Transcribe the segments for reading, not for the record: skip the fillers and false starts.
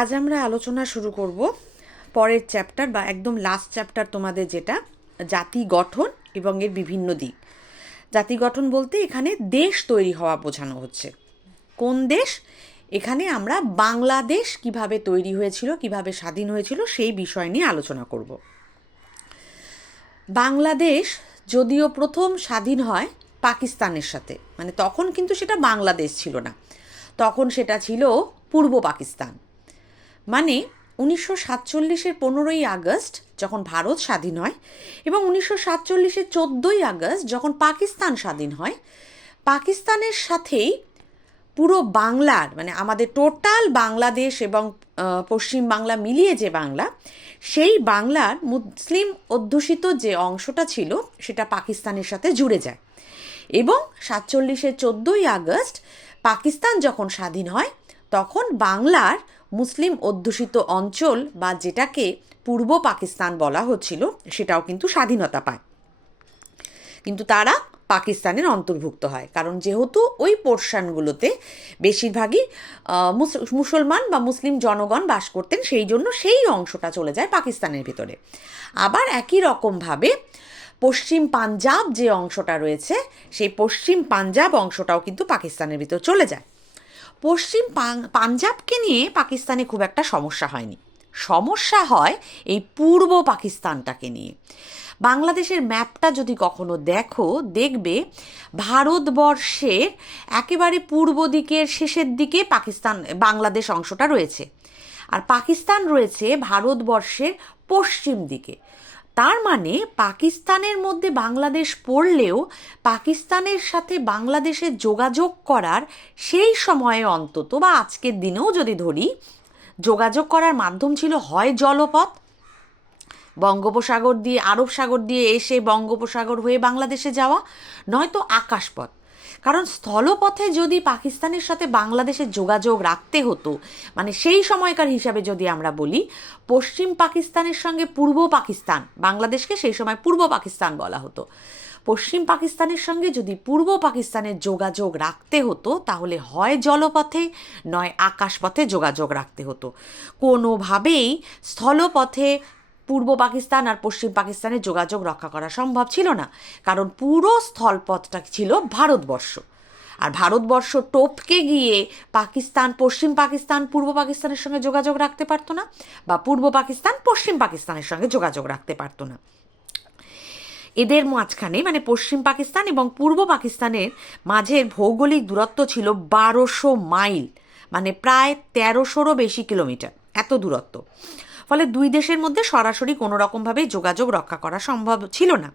আজ আমরা আলোচনা শুরু করব পরের চ্যাপ্টার বা একদম লাস্ট চ্যাপ্টার তোমাদের, যেটা জাতি গঠন এবং এর বিভিন্ন দিক। জাতি গঠন বলতে এখানে দেশ তৈরি হওয়া বোঝানো হচ্ছে। কোন দেশ? এখানে আমরা বাংলাদেশ কিভাবে তৈরি হয়েছিল, কিভাবে স্বাধীন হয়েছিল সেই বিষয় নিয়ে আলোচনা করব। বাংলাদেশ যদিও প্রথম স্বাধীন হয় পাকিস্তানের সাথে, মানে তখন কিন্তু সেটা বাংলাদেশ ছিল না, তখন সেটা ছিল পূর্ব পাকিস্তান। মানে 1947-এর 15ই আগস্ট যখন ভারত স্বাধীন হয় এবং 1947-এর 14ই আগস্ট যখন পাকিস্তান স্বাধীন হয়, পাকিস্তানের সাথেই পুরো বাংলার, মানে আমাদের টোটাল বাংলাদেশ এবং পশ্চিম বাংলা মিলিয়ে যে বাংলা, সেই বাংলার মুসলিম অধ্যুষিত যে অংশটা ছিল সেটা পাকিস্তানের সাথে জুড়ে যায়। এবং 47-এর 14ই আগস্ট পাকিস্তান যখন স্বাধীন হয় তখন বাংলার মুসলিম অধ্যুষিত অঞ্চল বা যেটাকে পূর্ব পাকিস্তান বলা হচ্ছিল সেটাও কিন্তু স্বাধীনতা পায়, কিন্তু তারা পাকিস্তানের অন্তর্ভুক্ত হয়, কারণ যেহেতু ওই পোর্শনগুলোতে বেশিরভাগই মুসলমান বা মুসলিম জনগণ বাস করতেন, সেই জন্য সেই অংশটা চলে যায় পাকিস্তানের ভিতরে। আবার একই রকমভাবে পশ্চিম পাঞ্জাব যে অংশটা রয়েছে সেই পশ্চিম পাঞ্জাব অংশটাও কিন্তু পাকিস্তানের ভিতর চলে যায়। পশ্চিম পাঞ্জাবকে নিয়ে পাকিস্তানে খুব একটা সমস্যা হয়নি, সমস্যা হয় এই পূর্ব পাকিস্তানটাকে নিয়ে। বাংলাদেশের ম্যাপটা যদি কখনো দেখো, দেখবে ভারতবর্ষের একেবারে পূর্ব দিকের শেষের দিকে বাংলাদেশ অংশটা রয়েছে, আর পাকিস্তান রয়েছে ভারতবর্ষের পশ্চিম দিকে। তার মানে পাকিস্তানের মধ্যে বাংলাদেশ পড়লেও পাকিস্তানের সাথে বাংলাদেশের যোগাযোগ করার সেই সময়ে অন্তত বা আজকের দিনেও যদি ধরি, যোগাযোগ করার মাধ্যম ছিল হয় জলপথ, বঙ্গোপসাগর দিয়ে, আরব সাগর দিয়ে এসে বঙ্গোপসাগর হয়ে বাংলাদেশে যাওয়া, নয়তো আকাশপথ। কারণ স্থলপথে যদি পাকিস্তানের সাথে বাংলাদেশের যোগাযোগ রাখতে হতো, মানে সেই সময়কার হিসাবে যদি আমরা বলি, পশ্চিম পাকিস্তানের সঙ্গে পূর্ব পাকিস্তান, বাংলাদেশকে সেই সময় পূর্ব পাকিস্তান বলা হতো, পশ্চিম পাকিস্তানের সঙ্গে যদি পূর্ব পাকিস্তানের যোগাযোগ রাখতে হতো তাহলে হয় জলপথে নয় আকাশপথে যোগাযোগ রাখতে হতো। কোনোভাবেই স্থলপথে পূর্ব পাকিস্তান আর পশ্চিম পাকিস্তানের যোগাযোগ রক্ষা করা সম্ভব ছিল না, কারণ পুরো স্থলপথটা ছিল ভারতবর্ষ। আর ভারতবর্ষ টপকে গিয়ে পাকিস্তান, পশ্চিম পাকিস্তান পূর্ব পাকিস্তানের সঙ্গে যোগাযোগ রাখতে পারতো না, বা পূর্ব পাকিস্তান পশ্চিম পাকিস্তানের সঙ্গে যোগাযোগ রাখতে পারতো না। এদের মাঝখানে, মানে পশ্চিম পাকিস্তান এবং পূর্ব পাকিস্তানের মাঝের ভৌগোলিক দূরত্ব ছিল 1200 মাইল, মানে প্রায় 1300-রও বেশি কিলোমিটার, এত দূরত্ব। ফলে দুই দেশের মধ্যে সরাসরি কোনো রকমভাবে যোগাযোগ রক্ষা করা সম্ভব ছিল না,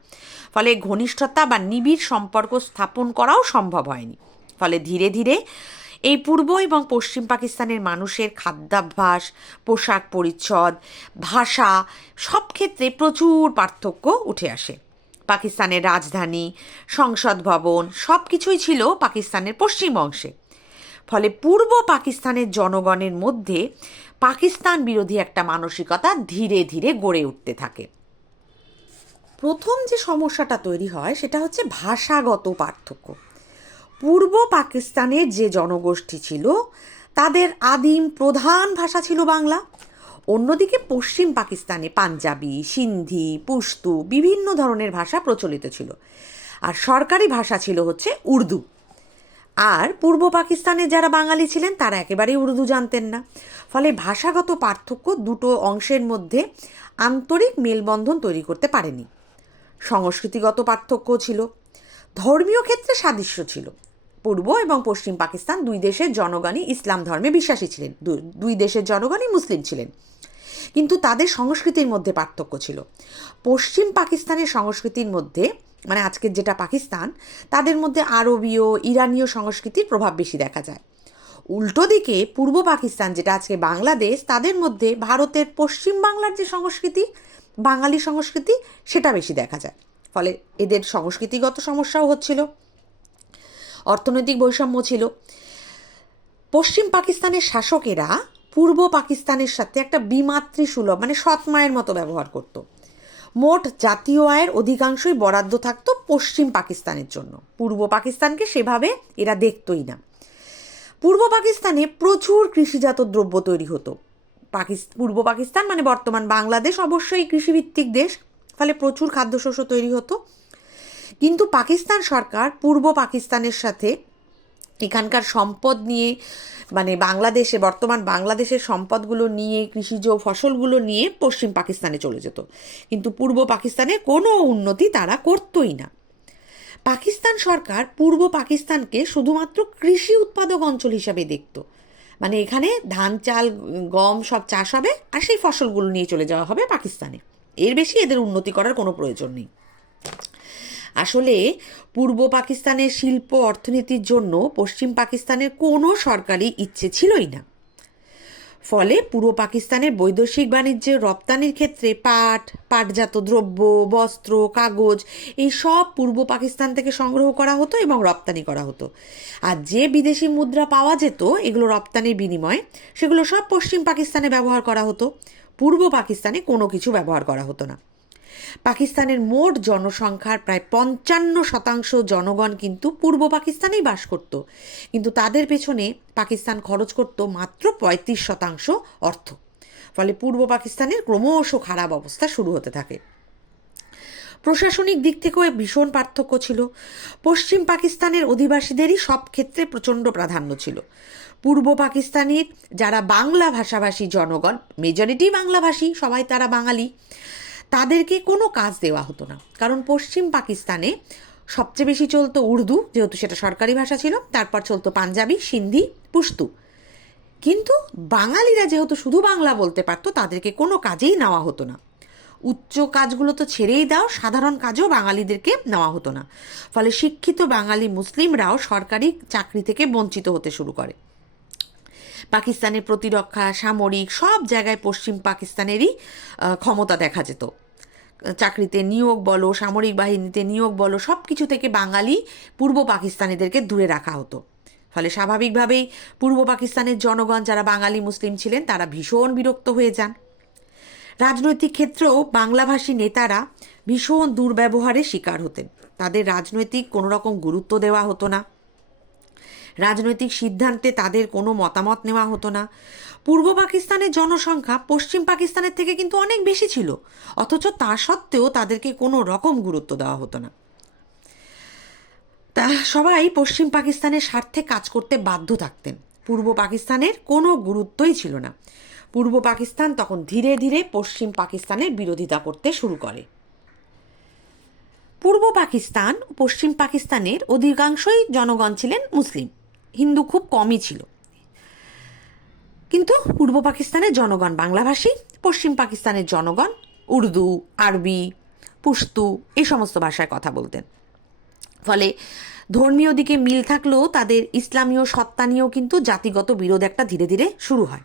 ফলে ঘনিষ্ঠতা বা নিবিড় সম্পর্ক স্থাপন করাও সম্ভব হয়নি। ফলে ধীরে ধীরে এই পূর্ব এবং পশ্চিম পাকিস্তানের মানুষের খাদ্যাভ্যাস, পোশাক পরিচ্ছদ, ভাষা সব ক্ষেত্রে প্রচুর পার্থক্য উঠে আসে। পাকিস্তানের রাজধানী, সংসদ ভবন সব কিছুই ছিল পাকিস্তানের পশ্চিম অংশে। ফলে পূর্ব পাকিস্তানের জনগণের মধ্যে পাকিস্তান বিরোধী একটা মানসিকতা ধীরে ধীরে গড়ে উঠতে থাকে। প্রথম যে সমস্যাটা তৈরি হয় সেটা হচ্ছে ভাষাগত পার্থক্য। পূর্ব পাকিস্তানের যে জনগোষ্ঠী ছিল তাদের আদিম প্রধান ভাষা ছিল বাংলা। অন্যদিকে পশ্চিম পাকিস্তানে পাঞ্জাবি, সিন্ধি, পুশতু বিভিন্ন ধরনের ভাষা প্রচলিত ছিল, আর সরকারি ভাষা ছিল হচ্ছে উর্দু। আর পূর্ব পাকিস্তানে যারা বাঙালি ছিলেন তারা একেবারেই উর্দু জানতেন না। ফলে ভাষাগত পার্থক্য দুটো অংশের মধ্যে আন্তরিক মেলবন্ধন তৈরি করতে পারেনি। সংস্কৃতিগত পার্থক্য ছিল, ধর্মীয় ক্ষেত্রে সাদৃশ্য ছিল। পূর্ব এবং পশ্চিম পাকিস্তান দুই দেশের জনগণই ইসলাম ধর্মে বিশ্বাসী ছিলেন, দুই দেশের জনগণই মুসলিম ছিলেন, কিন্তু তাদের সংস্কৃতির মধ্যে পার্থক্য ছিল। পশ্চিম পাকিস্তানের সংস্কৃতির মধ্যে, মানে আজকের যেটা পাকিস্তান, তাদের মধ্যে আরবীয়, ইরানীয় সংস্কৃতির প্রভাব বেশি দেখা যায়। উল্টো দিকে পূর্ব পাকিস্তান, যেটা আজকে বাংলাদেশ, তাদের মধ্যে ভারতের পশ্চিম বাংলার যে সংস্কৃতি, বাঙালি সংস্কৃতি, সেটা বেশি দেখা যায়। ফলে এদের সংস্কৃতিগত সমস্যাও হচ্ছিল, অর্থনৈতিক বৈষম্য ছিল। পশ্চিম পাকিস্তানের শাসকেরা পূর্ব পাকিস্তানের সাথে একটা বিমাতৃসুলভ, মানে সৎ মায়ের মতো ব্যবহার করত। মোট জাতীয় আয়ের অধিকাংশই বরাদ্দ থাকতো পশ্চিম পাকিস্তানের জন্য, পূর্ব পাকিস্তানকে সেভাবে এরা দেখতই না। পূর্ব পাকিস্তানে প্রচুর কৃষিজাত দ্রব্য তৈরি হতো, পূর্ব পাকিস্তান মানে বর্তমান বাংলাদেশ অবশ্যই কৃষিভিত্তিক দেশ, ফলে প্রচুর খাদ্যশস্য তৈরি হতো। কিন্তু পাকিস্তান সরকার পূর্ব পাকিস্তানের সাথে এখানকার সম্পদ নিয়ে, মানে বাংলাদেশে বর্তমান বাংলাদেশের সম্পদগুলো নিয়ে, কৃষিজ ফসলগুলো নিয়ে পশ্চিম পাকিস্তানে চলে যেত, কিন্তু পূর্ব পাকিস্তানে কোনো উন্নতি তারা করতোই না। পাকিস্তান সরকার পূর্ব পাকিস্তানকে শুধুমাত্র কৃষি উৎপাদক অঞ্চল হিসাবে দেখত, মানে এখানে ধান চাল গম সব চাষ হবে আর সেই ফসলগুলো নিয়ে চলে যাওয়া হবে পাকিস্তানে, এর বেশি এদের উন্নতি করার কোনো প্রয়োজন নেই। আসলে পূর্ব পাকিস্তানের শিল্প অর্থনীতির জন্য পশ্চিম পাকিস্তানের কোনো সরকারি ইচ্ছে ছিলই না। ফলে পূর্ব পাকিস্তানের বৈদেশিক বাণিজ্যের রপ্তানির ক্ষেত্রে পাটজাত দ্রব্য, বস্ত্র, কাগজ এই সব পূর্ব পাকিস্তান থেকে সংগ্রহ করা হতো এবং রপ্তানি করা হতো। আর যে বিদেশি মুদ্রা পাওয়া যেত এগুলো রপ্তানির বিনিময়ে, সেগুলো সব পশ্চিম পাকিস্তানে ব্যবহার করা হতো, পূর্ব পাকিস্তানে কোনো কিছু ব্যবহার করা হতো না। পাকিস্তানের মোট জনসংখ্যার প্রায় 55% জনগণ কিন্তু পূর্ব পাকিস্তানেই বাস করত, কিন্তু তাদের পেছনে পাকিস্তান খরচ করত মাত্র 35% অর্থ। ফলে পূর্ব পাকিস্তানের ক্রমশ খারাপ অবস্থা শুরু হতে থাকে। প্রশাসনিক দিক থেকেও ভীষণ পার্থক্য ছিল। পশ্চিম পাকিস্তানের অধিবাসীদেরই সব ক্ষেত্রে প্রচণ্ড প্রাধান্য ছিল। পূর্ব পাকিস্তানের যারা বাংলা ভাষাভাষী জনগণ, মেজরিটি বাংলাভাষী, সবাই তারা বাঙালি, তাদেরকে কোনো কাজ দেওয়া হতো না, কারণ পশ্চিম পাকিস্তানে সবচেয়ে বেশি চলতো উর্দু, যেহেতু সেটা সরকারি ভাষা ছিল, তারপর চলতো পাঞ্জাবি, সিন্ধি, পুশতু। কিন্তু বাঙালিরা যেহেতু শুধু বাংলা বলতে পারতো, তাদেরকে কোনো কাজেই নেওয়া হতো না। উচ্চ কাজগুলো তো ছেড়েই দাও, সাধারণ কাজও বাঙালিদেরকে নেওয়া হতো না। ফলে শিক্ষিত বাঙালি মুসলিমরাও সরকারি চাকরি থেকে বঞ্চিত হতে শুরু করে। পাকিস্তানের প্রতিরক্ষা, সামরিক সব জায়গায় পশ্চিম পাকিস্তানেরই ক্ষমতা দেখা যেত। চাকরিতে নিয়োগ বলো, সামরিক বাহিনীতে নিয়োগ বলো, সব কিছু থেকে বাঙালি পূর্ব পাকিস্তানিদেরকে দূরে রাখা হতো। ফলে স্বাভাবিকভাবেই পূর্ব পাকিস্তানের জনগণ যারা বাঙালি মুসলিম ছিলেন তারা ভীষণ বিরক্ত হয়ে যান। রাজনৈতিক ক্ষেত্রেও বাংলাভাষী নেতারা ভীষণ দুর্ব্যবহারের শিকার হতেন। তাদের রাজনৈতিক কোনো রকম গুরুত্ব দেওয়া হতো না, রাজনৈতিক সিদ্ধান্তে তাদের কোনো মতামত নেওয়া হতো না। পূর্ব পাকিস্তানের জনসংখ্যা পশ্চিম পাকিস্তানের থেকে কিন্তু অনেক বেশি ছিল, অথচ তা সত্ত্বেও তাদেরকে কোনো রকম গুরুত্ব দেওয়া হতো না। তা সবাই পশ্চিম পাকিস্তানের স্বার্থে কাজ করতে বাধ্য থাকতেন, পূর্ব পাকিস্তানের কোনো গুরুত্বই ছিল না। পূর্ব পাকিস্তান তখন ধীরে ধীরে পশ্চিম পাকিস্তানের বিরোধিতা করতে শুরু করে। পূর্ব পাকিস্তান ও পশ্চিম পাকিস্তানের অধিকাংশই জনগণ ছিলেন মুসলিম, হিন্দু খুব কমই ছিল। কিন্তু পূর্ব পাকিস্তানের জনগণ বাংলাভাষী, পশ্চিম পাকিস্তানের জনগণ উর্দু, আরবি, পুশতু এই সমস্ত ভাষায় কথা বলতেন। ফলে ধর্মীয় দিকে মিল থাকলেও তাদের ইসলামীয় সত্তা নিয়েও কিন্তু জাতিগত বিরোধ একটা ধীরে ধীরে শুরু হয়।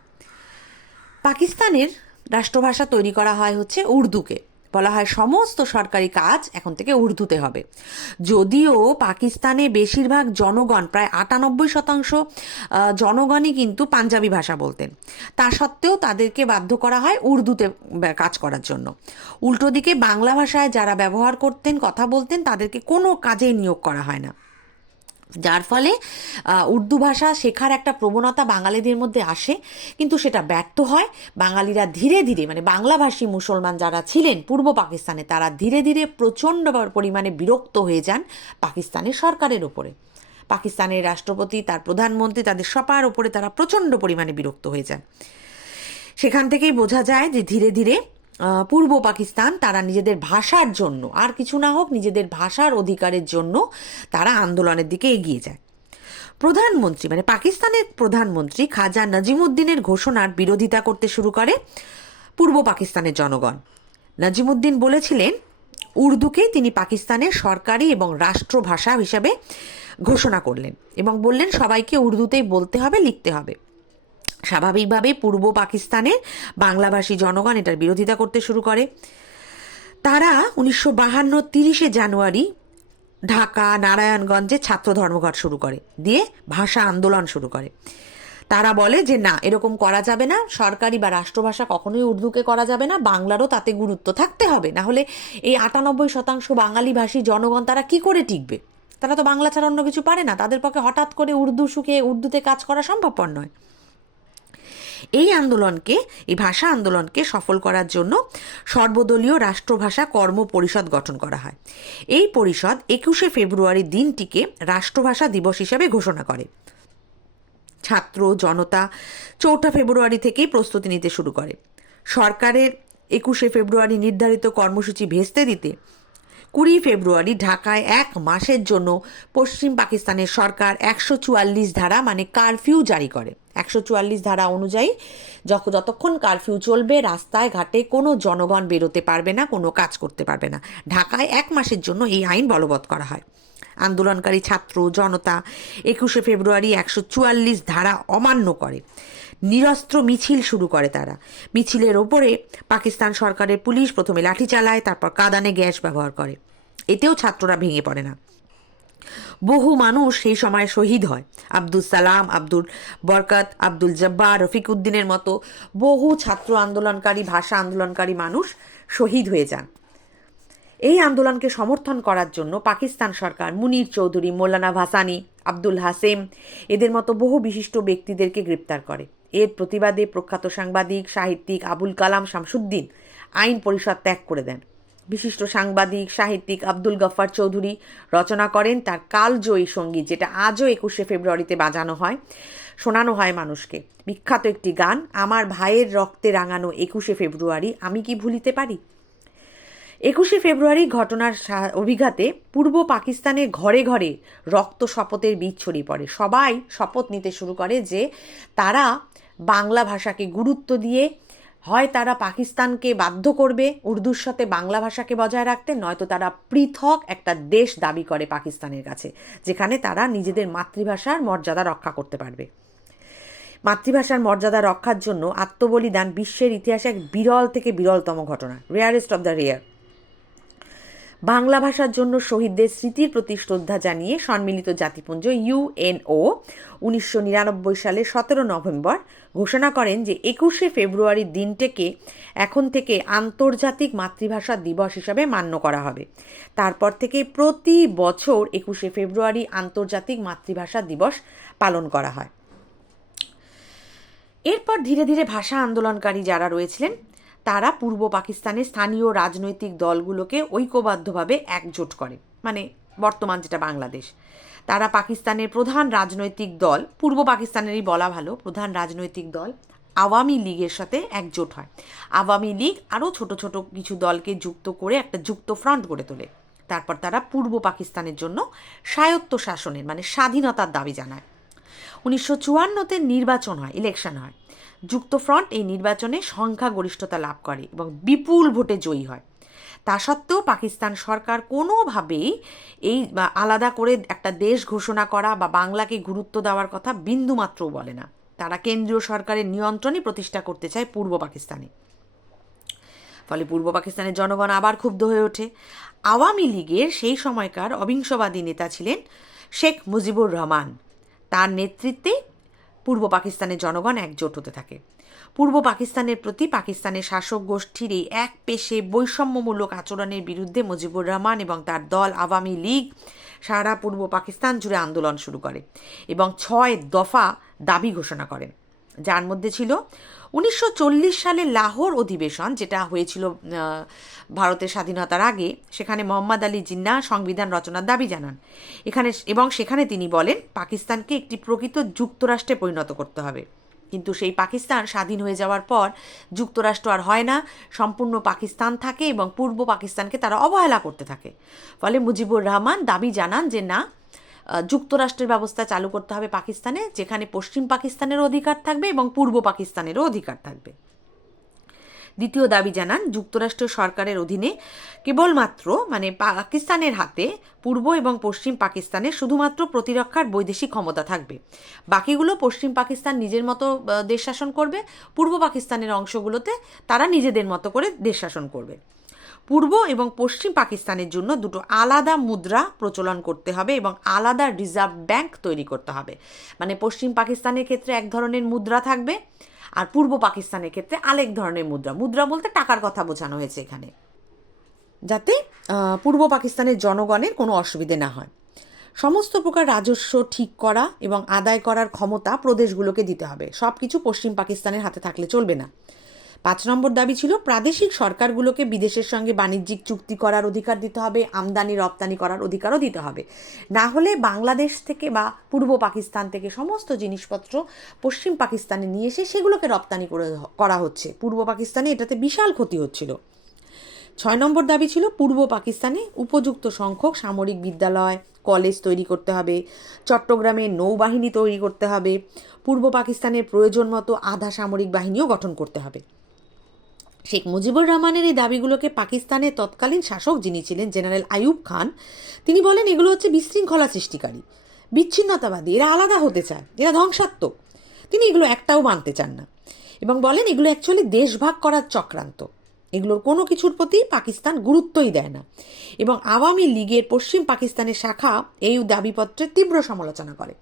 পাকিস্তানের রাষ্ট্রভাষা তৈরি করা হয় হচ্ছে উর্দুকে, বলা হয় সমস্ত সরকারি কাজ এখন থেকে উর্দুতে হবে। যদিও পাকিস্তানে বেশিরভাগ জনগণ, প্রায় 98% জনগণই কিন্তু পাঞ্জাবি ভাষা বলতেন, তা সত্ত্বেও তাদেরকে বাধ্য করা হয় উর্দুতে কাজ করার জন্য। উল্টো দিকে বাংলা ভাষায় যারা ব্যবহার করতেন, কথা বলতেন, তাদেরকে কোনো কাজে নিয়োগ করা হয় না, যার ফলে উর্দু ভাষা শেখার একটা প্রবণতা বাঙালিদের মধ্যে আসে, কিন্তু সেটা ব্যর্থ হয়। বাঙালিরা ধীরে ধীরে, মানে বাংলাভাষী মুসলমান যারা ছিলেন পূর্ব পাকিস্তানে, তারা ধীরে ধীরে প্রচণ্ড পরিমাণে বিরক্ত হয়ে যান পাকিস্তানের সরকারের ওপরে। পাকিস্তানের রাষ্ট্রপতি, তার প্রধানমন্ত্রী, তাদের সবার ওপরে তারা প্রচণ্ড পরিমাণে বিরক্ত হয়ে যান। সেখান থেকেই বোঝা যায় যে ধীরে ধীরে পূর্ব পাকিস্তান তারা নিজেদের ভাষার জন্য, আর কিছু না হোক নিজেদের ভাষার অধিকারের জন্য তারা আন্দোলনের দিকে এগিয়ে যায়। প্রধানমন্ত্রী, মানে পাকিস্তানের প্রধানমন্ত্রী খাজা নাজিমুদ্দিনের ঘোষণার বিরোধিতা করতে শুরু করে পূর্ব পাকিস্তানের জনগণ। নাজিমুদ্দিন বলেছিলেন উর্দুকেই তিনি পাকিস্তানের সরকারি এবং রাষ্ট্রভাষা হিসাবে ঘোষণা করলেন এবং বললেন সবাইকে উর্দুতেই বলতে হবে, লিখতে হবে। স্বাভাবিকভাবে পূর্ব পাকিস্তানের বাংলাভাষী জনগণ এটার বিরোধিতা করতে শুরু করে। তারা 1952 30 জানুয়ারি ঢাকা, নারায়ণগঞ্জে ছাত্র ধর্মঘট শুরু করে, দিয়ে ভাষা আন্দোলন শুরু করে। তারা বলে যে না, এরকম করা যাবে না, সরকারি বা রাষ্ট্রভাষা কখনোই উর্দুকে করা যাবে না, বাংলারও তাতে গুরুত্ব থাকতে হবে, না হলে এই 98% বাঙালি ভাষী জনগণ তারা কি করে টিকবে? তারা তো বাংলা ছাড়া অন্য কিছু পারে না, তাদের পক্ষে হঠাৎ করে উর্দু শিখে উর্দুতে কাজ করা সম্ভবপর নয়। এই ভাষা আন্দোলনকে সফল করার জন্য সর্বদলীয় রাষ্ট্রভাষা কর্ম পরিষদ গঠন করা হয়। এই পরিষদ 21শে ফেব্রুয়ারি দিনটিকে রাষ্ট্রভাষা দিবস হিসাবে ঘোষণা করে। ছাত্র জনতা 4 ফেব্রুয়ারি থেকেই প্রস্তুতি নিতে শুরু করে। সরকারের 21শে ফেব্রুয়ারি নির্ধারিত কর্মসূচি ভেস্তে দিতে 20 ফেব্রুয়ারি ঢাকায় 1 মাসের জন্য পশ্চিম পাকিস্তানের সরকার 144 ধারা মানে কারফিউ জারি করে। 144 ধারা অনুযায়ী যতক্ষণ কারফিউ চলবে রাস্তায় ঘাটে কোনো জনগণ বেরোতে পারবে না, কোনো কাজ করতে পারবে না। ঢাকায় 1 মাসের জন্য এই আইন বলবৎ করা হয়। আন্দোলনকারী ছাত্র জনতা 21শে ফেব্রুয়ারি 144 ধারা অমান্য করে নিরস্ত্র মিছিল শুরু করে। তারা মিছিলের ওপরে পাকিস্তান সরকারের পুলিশ প্রথমে লাঠি চালায়, তারপর কাঁদানে গ্যাস ব্যবহার করে। এতেও ছাত্ররা ভেঙে পড়ে না। বহু মানুষ সেই সময় শহীদ হয়। আব্দুল সালাম, আব্দুল বরকত, আব্দুল জব্বার, রফিক উদ্দিনের মতো বহু ছাত্র আন্দোলনকারী, ভাষা আন্দোলনকারী মানুষ শহীদ হয়ে যান। এই আন্দোলনকে সমর্থন করার জন্য পাকিস্তান সরকার মুনির চৌধুরী, মৌলানা ভাসানী, আব্দুল হাসেম এদের মতো বহু বিশিষ্ট ব্যক্তিদেরকে গ্রেপ্তার করে। এর প্রতিবাদে প্রখ্যাত সাংবাদিক সাহিত্যিক আবুল কালাম শামসুদ্দিন আইন পরিষদ ত্যাগ করে দেন। বিশিষ্ট সাংবাদিক সাহিত্যিক আব্দুল গফ্ফার চৌধুরী রচনা করেন তার কালজয়ী সঙ্গীত, যেটা আজও 21শে ফেব্রুয়ারিতে বাজানো হয়, শোনানো হয় মানুষকে। বিখ্যাত একটি গান, আমার ভাইয়ের রক্তে রাঙানো 21শে ফেব্রুয়ারি আমি কি ভুলিতে পারি। 21শে ফেব্রুয়ারি ঘটনার অভিঘাতে পূর্ব পাকিস্তানের ঘরে ঘরে রক্ত শপথের বীজ ছড়িয়ে পড়ে। সবাই শপথ নিতে শুরু করে যে তারা বাংলা ভাষাকে গুরুত্ব দিয়ে হয় তারা পাকিস্তানকে বাধ্য করবে উর্দুর সাথে বাংলা ভাষাকে বজায় রাখতে, নয়তো তারা পৃথক একটা দেশ দাবি করে পাকিস্তানের কাছে, যেখানে তারা নিজেদের মাতৃভাষার মর্যাদা রক্ষা করতে পারবে। মাতৃভাষার মর্যাদা রক্ষার জন্য আত্মবলিদান বিশ্বের ইতিহাসে এক বিরল থেকে বিরলতম ঘটনা, rarest of the rare. Bangla ভাষার জন্য শহীদদের স্মৃতির প্রতি শ্রদ্ধা জানিয়ে সম্মিলিত জাতিপুঞ্জ ইউএনও 1999 সালে 17 নভেম্বর ঘোষণা করেন যে 21শে ফেব্রুয়ারি দিনটিকে এখন থেকে আন্তর্জাতিক মাতৃভাষা দিবস হিসাবে মান্য করা হবে। তারপর থেকে প্রতি বছর 21শে ফেব্রুয়ারি আন্তর্জাতিক মাতৃভাষা দিবস পালন করা হয়। এরপর ধীরে ধীরে ভাষা আন্দোলনকারী যারা রয়েছিলেন তারা পূর্ব পাকিস্তানের স্থানীয় রাজনৈতিক দলগুলোকে ঐক্যবদ্ধভাবে একজোট করে, মানে বর্তমান যেটা বাংলাদেশ। তারা পাকিস্তানের প্রধান রাজনৈতিক দল, পূর্ব পাকিস্তানেরই বলা ভালো, প্রধান রাজনৈতিক দল আওয়ামী লীগের সাথে একজোট হয়। আওয়ামী লীগ আরও ছোট ছোট কিছু দলকে যুক্ত করে একটা যুক্ত ফ্রন্ট গড়ে তোলে। তারপর তারা পূর্ব পাকিস্তানের জন্য স্বায়ত্ত শাসনের মানে স্বাধীনতার দাবি জানায়। 1954-তে নির্বাচন হয়, ইলেকশন হয়। যুক্তফ্রন্ট এই নির্বাচনে সংখ্যাগরিষ্ঠতা লাভ করে এবং বিপুল ভোটে জয়ী হয়। তা সত্ত্বেও পাকিস্তান সরকার কোনোভাবেই এই আলাদা করে একটা দেশ ঘোষণা করা বা বাংলাকে গুরুত্ব দেওয়ার কথা বিন্দুমাত্রও বলে না। তারা কেন্দ্রীয় সরকারের নিয়ন্ত্রণই প্রতিষ্ঠা করতে চায় পূর্ব পাকিস্তানে। ফলে পূর্ব পাকিস্তানের জনগণ আবার ক্ষুব্ধ হয়ে ওঠে। আওয়ামী লীগের সেই সময়কার অবিংশবাদী নেতা ছিলেন শেখ মুজিবুর রহমান। তার নেতৃত্বে পূর্ব পাকিস্তানের জনগণ একজোট হতে থাকে। পূর্ব পাকিস্তানের প্রতি পাকিস্তানের শাসক গোষ্ঠীর এই এক পেশে বৈষম্যমূলক আচরণের বিরুদ্ধে মুজিবুর রহমান এবং তার দল আওয়ামী লীগ সারা পূর্ব পাকিস্তান জুড়ে আন্দোলন শুরু করে এবং 6 দফা দাবি ঘোষণা করেন, যার মধ্যে ছিল 1940 সালের লাহোর অধিবেশন, যেটা হয়েছিল ভারতের স্বাধীনতার আগে। সেখানে মোহাম্মদ আলী জিন্নাহ সংবিধান রচনার দাবি জানান সেখানে তিনি বলেন পাকিস্তানকে একটি প্রকৃত যুক্তরাষ্ট্রে পরিণত করতে হবে। কিন্তু সেই পাকিস্তান স্বাধীন হয়ে যাওয়ার পর যুক্তরাষ্ট্র আর হয় না, সম্পূর্ণ পাকিস্তান থাকে এবং পূর্ব পাকিস্তানকে তারা অবহেলা করতে থাকে। ফলে মুজিবুর রহমান দাবি জানান যে না, যুক্তরাষ্ট্রের ব্যবস্থা চালু করতে হবে পাকিস্তানে, যেখানে পশ্চিম পাকিস্তানেরও অধিকার থাকবে এবং পূর্ব পাকিস্তানেরও অধিকার থাকবে। দ্বিতীয় দাবি জানান যুক্তরাষ্ট্রীয় সরকারের অধীনে কেবলমাত্র মানে পাকিস্তানের হাতে পূর্ব এবং পশ্চিম পাকিস্তানের শুধুমাত্র প্রতিরক্ষার বৈদেশিক ক্ষমতা থাকবে, বাকিগুলো পশ্চিম পাকিস্তান নিজের মতো দেশ শাসন করবে, পূর্ব পাকিস্তানের অংশগুলোতে তারা নিজেদের মতো করে দেশ শাসন করবে। পূর্ব এবং পশ্চিম পাকিস্তানের জন্য দুটো আলাদা মুদ্রা প্রচলন করতে হবে এবং আলাদা রিজার্ভ ব্যাংক তৈরি করতে হবে। মানে পশ্চিম পাকিস্তানের ক্ষেত্রে এক ধরনের মুদ্রা থাকবে আর পূর্ব পাকিস্তানের ক্ষেত্রে আরেক ধরনের মুদ্রা। মুদ্রা বলতে টাকার কথা বোঝানো হয়েছে এখানে, যাতে পূর্ব পাকিস্তানের জনগণের কোনো অসুবিধে না হয়। সমস্ত প্রকার রাজস্ব ঠিক করা এবং আদায় করার ক্ষমতা প্রদেশগুলোকে দিতে হবে, সব কিছু পশ্চিম পাকিস্তানের হাতে থাকলে চলবে না। 5 নম্বর দাবি ছিল প্রাদেশিক সরকারগুলোকে বিদেশের সঙ্গে বাণিজ্যিক চুক্তি করার অধিকার দিতে হবে, আমদানি রপ্তানি করার অধিকারও দিতে হবে। না হলে বাংলাদেশ থেকে বা পূর্ব পাকিস্তান থেকে সমস্ত জিনিসপত্র পশ্চিম পাকিস্তানে নিয়ে এসে সেগুলোকে রপ্তানি করা হচ্ছে। পূর্ব পাকিস্তানে এটাতে বিশাল ক্ষতি হচ্ছিল। 6 নম্বর দাবি ছিল পূর্ব পাকিস্তানে উপযুক্ত সংখ্যক সামরিক বিদ্যালয়, কলেজ তৈরি করতে হবে, চট্টগ্রামে নৌবাহিনী তৈরি করতে হবে, পূর্ব পাকিস্তানের প্রয়োজন মতো আধা সামরিক বাহিনীও গঠন করতে হবে। শেখ মুজিবুর রহমানের এই দাবিগুলোকে পাকিস্তানের তৎকালীন শাসক যিনি ছিলেন জেনারেল আইয়ুব খান, তিনি বলেন এগুলো হচ্ছে বিশৃঙ্খলা সৃষ্টিকারী, বিচ্ছিন্নতাবাদী, এরা আলাদা হতে চায়, এরা ধ্বংসাত্মক। তিনি এগুলো একটাও মানতে চান না এবং বলেন এগুলো অ্যাকচুয়ালি দেশভাগ করার চক্রান্ত, এগুলোর কোনো কিছুর প্রতি পাকিস্তান গুরুত্বই দেয় না। এবং আওয়ামী লীগের পশ্চিম পাকিস্তানের শাখা এই দাবিপত্রের তীব্র সমালোচনা করে।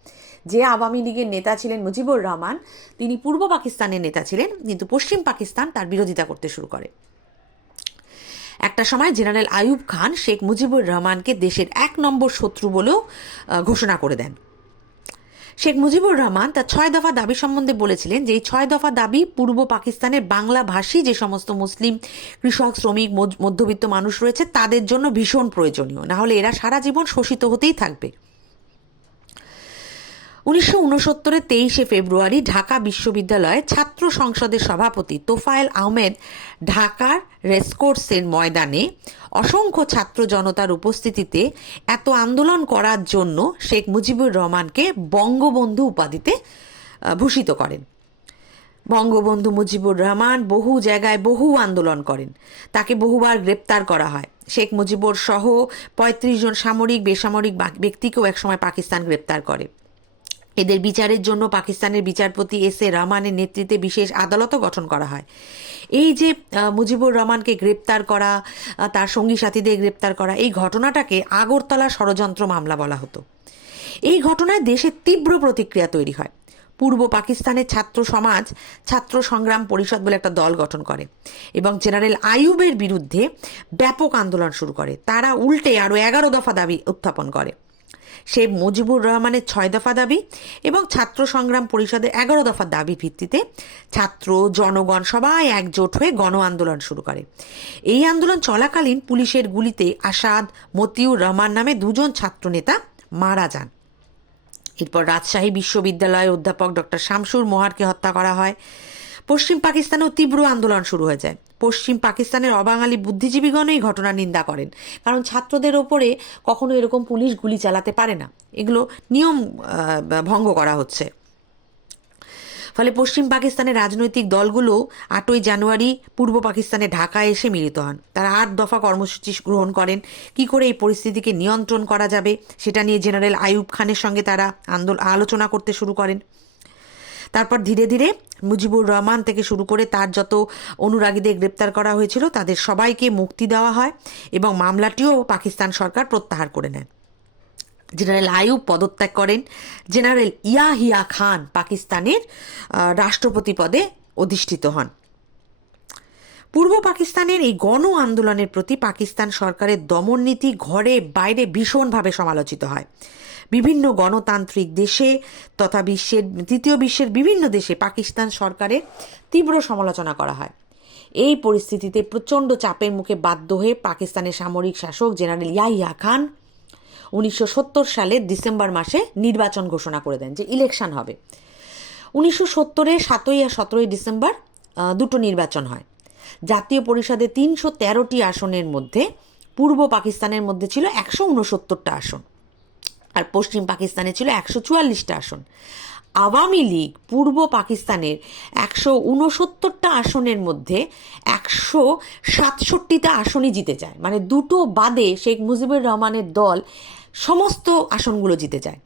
যে আওয়ামী লীগের নেতা ছিলেন মুজিবুর রহমান, তিনি পূর্ব পাকিস্তানের নেতা ছিলেন, কিন্তু পশ্চিম পাকিস্তান তার বিরোধিতা করতে শুরু করে। একটা সময় জেনারেল আইয়ুব খান শেখ মুজিবুর রহমানকে দেশের 1 নম্বর শত্রু বলেও ঘোষণা করে দেন। শেখ মুজিবুর রহমান তার 6 দফা দাবি সম্বন্ধে বলেছিলেন যে এই 6 দফা দাবি পূর্ব পাকিস্তানের বাংলাভাষী যে সমস্ত মুসলিম কৃষক, শ্রমিক, মধ্যবিত্ত মানুষ রয়েছে তাদের জন্য ভীষণ প্রয়োজনীয়, না হলে এরা সারা জীবন শোষিত হতেই থাকবে। 1969-এর 23শে ফেব্রুয়ারি ঢাকা বিশ্ববিদ্যালয়ে ছাত্র সংসদের সভাপতি তোফায়েল আহমেদ ঢাকার রেসকোর্সের ময়দানে অসংখ্য ছাত্র জনতার উপস্থিতিতে এত আন্দোলন করার জন্য শেখ মুজিবুর রহমানকে বঙ্গবন্ধু উপাধিতে ভূষিত করেন। বঙ্গবন্ধু মুজিবুর রহমান বহু জায়গায় বহু আন্দোলন করেন, তাকে বহুবার গ্রেপ্তার করা হয়। শেখ মুজিবুর সহ 35 জন সামরিক বেসামরিক ব্যক্তিকেও একসময় পাকিস্তান গ্রেপ্তার করে। এদের বিচারের জন্য পাকিস্তানের বিচারপতি এস.এ. রহমানের নেতৃত্বে বিশেষ আদালতও গঠন করা হয়। এই যে মুজিবুর রহমানকে গ্রেপ্তার করা, তার সঙ্গী সাথীদের গ্রেপ্তার করা, এই ঘটনাটাকে আগরতলা ষড়যন্ত্র মামলা বলা হতো। এই ঘটনায় দেশে তীব্র প্রতিক্রিয়া তৈরি হয়। পূর্ব পাকিস্তানের ছাত্র সমাজ ছাত্র সংগ্রাম পরিষদ বলে একটা দল গঠন করে এবং জেনারেল আইয়ুবের বিরুদ্ধে ব্যাপক আন্দোলন শুরু করে। তারা উল্টে আরও 11 দফা দাবি উত্থাপন করে। শেখ মুজিবুর রহমানের 6 দফা দাবি এবং ছাত্র সংগ্রাম পরিষদের 11 দফা দাবি ভিত্তিতে ছাত্র, জনগণ সবাই একজোট হয়ে গণ আন্দোলন শুরু করে। এই আন্দোলন চলাকালীন পুলিশের গুলিতে আসাদ, মতিউর রহমান নামে 2 জন ছাত্রনেতা মারা যান। এরপর রাজশাহী বিশ্ববিদ্যালয়ে অধ্যাপক ডক্টর শামসুর মোহারকে হত্যা করা হয়। পশ্চিম পাকিস্তানেও তীব্র আন্দোলন শুরু হয়ে যায়। পশ্চিম পাকিস্তানের অবাঙালি বুদ্ধিজীবীগণ এই ঘটনা নিন্দা করেন, কারণ ছাত্রদের ওপরে কখনো এরকম পুলিশ গুলি চালাতে পারে না, এগুলো নিয়ম ভঙ্গ করা হচ্ছে। ফলে পশ্চিম পাকিস্তানের রাজনৈতিক দলগুলো 8ই জানুয়ারি পূর্ব পাকিস্তানে ঢাকায় এসে মিলিত হন। তারা 8 দফা কর্মসূচি গ্রহণ করেন। কি করে এই পরিস্থিতিকে নিয়ন্ত্রণ করা যাবে সেটা নিয়ে জেনারেল আইয়ুব খানের সঙ্গে তারা আলোচনা করতে শুরু করেন। তারপর ধীরে ধীরে মুজিবুর রহমান থেকে শুরু করে তার যত অনুরাগীদের গ্রেপ্তার করা হয়েছিল তাদের সবাইকে মুক্তি দেওয়া হয় এবং মামলাটিও পাকিস্তান সরকার প্রত্যাহার করে নেয়। জেনারেল আইয়ুব পদত্যাগ করেন। জেনারেল ইয়াহিয়া খান পাকিস্তানের রাষ্ট্রপতি পদে অধিষ্ঠিত হন। পূর্ব পাকিস্তানের এই গণ আন্দোলনের প্রতি পাকিস্তান সরকারের দমন নীতি ঘরে বাইরে ভীষণভাবে সমালোচিত হয়। বিভিন্ন গণতান্ত্রিক দেশে তথা তৃতীয় বিশ্বের বিভিন্ন দেশে পাকিস্তান সরকারের তীব্র সমালোচনা করা হয়। এই পরিস্থিতিতে প্রচণ্ড চাপের মুখে বাধ্য হয়ে পাকিস্তানের সামরিক শাসক জেনারেল ইয়াহিয়া খান 1970 সালের ডিসেম্বর মাসে নির্বাচন ঘোষণা করে দেন যে ইলেকশন হবে। 1970-এর 7ই আর 17ই ডিসেম্বর 2টো নির্বাচন হয়। জাতীয় পরিষদে 313টি আসনের মধ্যে পূর্ব পাকিস্তানের মধ্যে ছিল 169টা আসন আর পশ্চিম পাকিস্তানে ছিল 144টা আসন। আওয়ামী লীগ পূর্ব পাকিস্তানের 169টা আসনের মধ্যে 167টা আসনই জিতে যায়, মানে 2টো বাদে শেখ মুজিবুর রহমানের দল সমস্ত আসনগুলো জিতে যায়।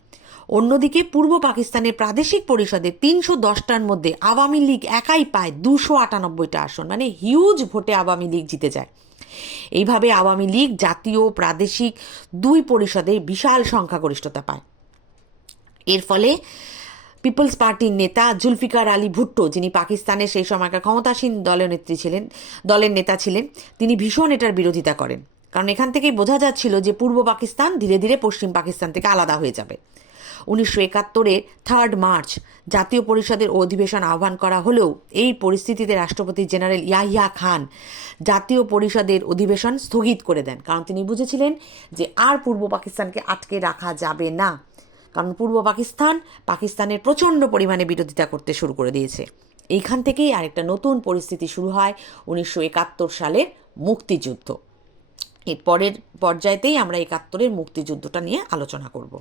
অন্যদিকে পূর্ব পাকিস্তানের প্রাদেশিক পরিষদের 310টার মধ্যে আওয়ামী লীগ একাই পায় 298টা আসন, মানে হিউজ ভোটে আওয়ামী লীগ জিতে যায়। এইভাবে আওয়ামী লীগ জাতীয় প্রাদেশিক 2 পরিষদে বিশাল সংখ্যাগরিষ্ঠতা পায়। এর ফলে পিপলস পার্টির নেতা জুলফিকার আলী ভুট্টো, যিনি পাকিস্তানের সেই সময়কার ক্ষমতাসীন দলের নেতা ছিলেন, তিনি ভীষণ এটার বিরোধিতা করেন। কারণ এখান থেকেই বোঝা যাচ্ছিল যে পূর্ব পাকিস্তান ধীরে ধীরে পশ্চিম পাকিস্তান থেকে আলাদা হয়ে যাবে। 1971 3 মার্চ জাতীয় পরিষদের অধিবেশন আহ্বান করা হলেও এই পরিস্থিতিতে রাষ্ট্রপতি জেনারেল ইয়াহিয়া খান জাতীয় পরিষদের অধিবেশন স্থগিত করে দেন, কারণ তিনি বুঝেছিলেন যে আর পূর্ব পাকিস্তানকে আটকে রাখা যাবে না, কারণ পূর্ব পাকিস্তান পাকিস্তানের প্রচণ্ড পরিমাণে বিরোধিতা করতে শুরু করে দিয়েছে। এইখান থেকেই আরেকটা নতুন পরিস্থিতি শুরু হয় 1971 সালের মুক্তিযুদ্ধ। এর পরের পর্যায়েতেই আমরা 71-এর মুক্তিযুদ্ধটা নিয়ে আলোচনা করব।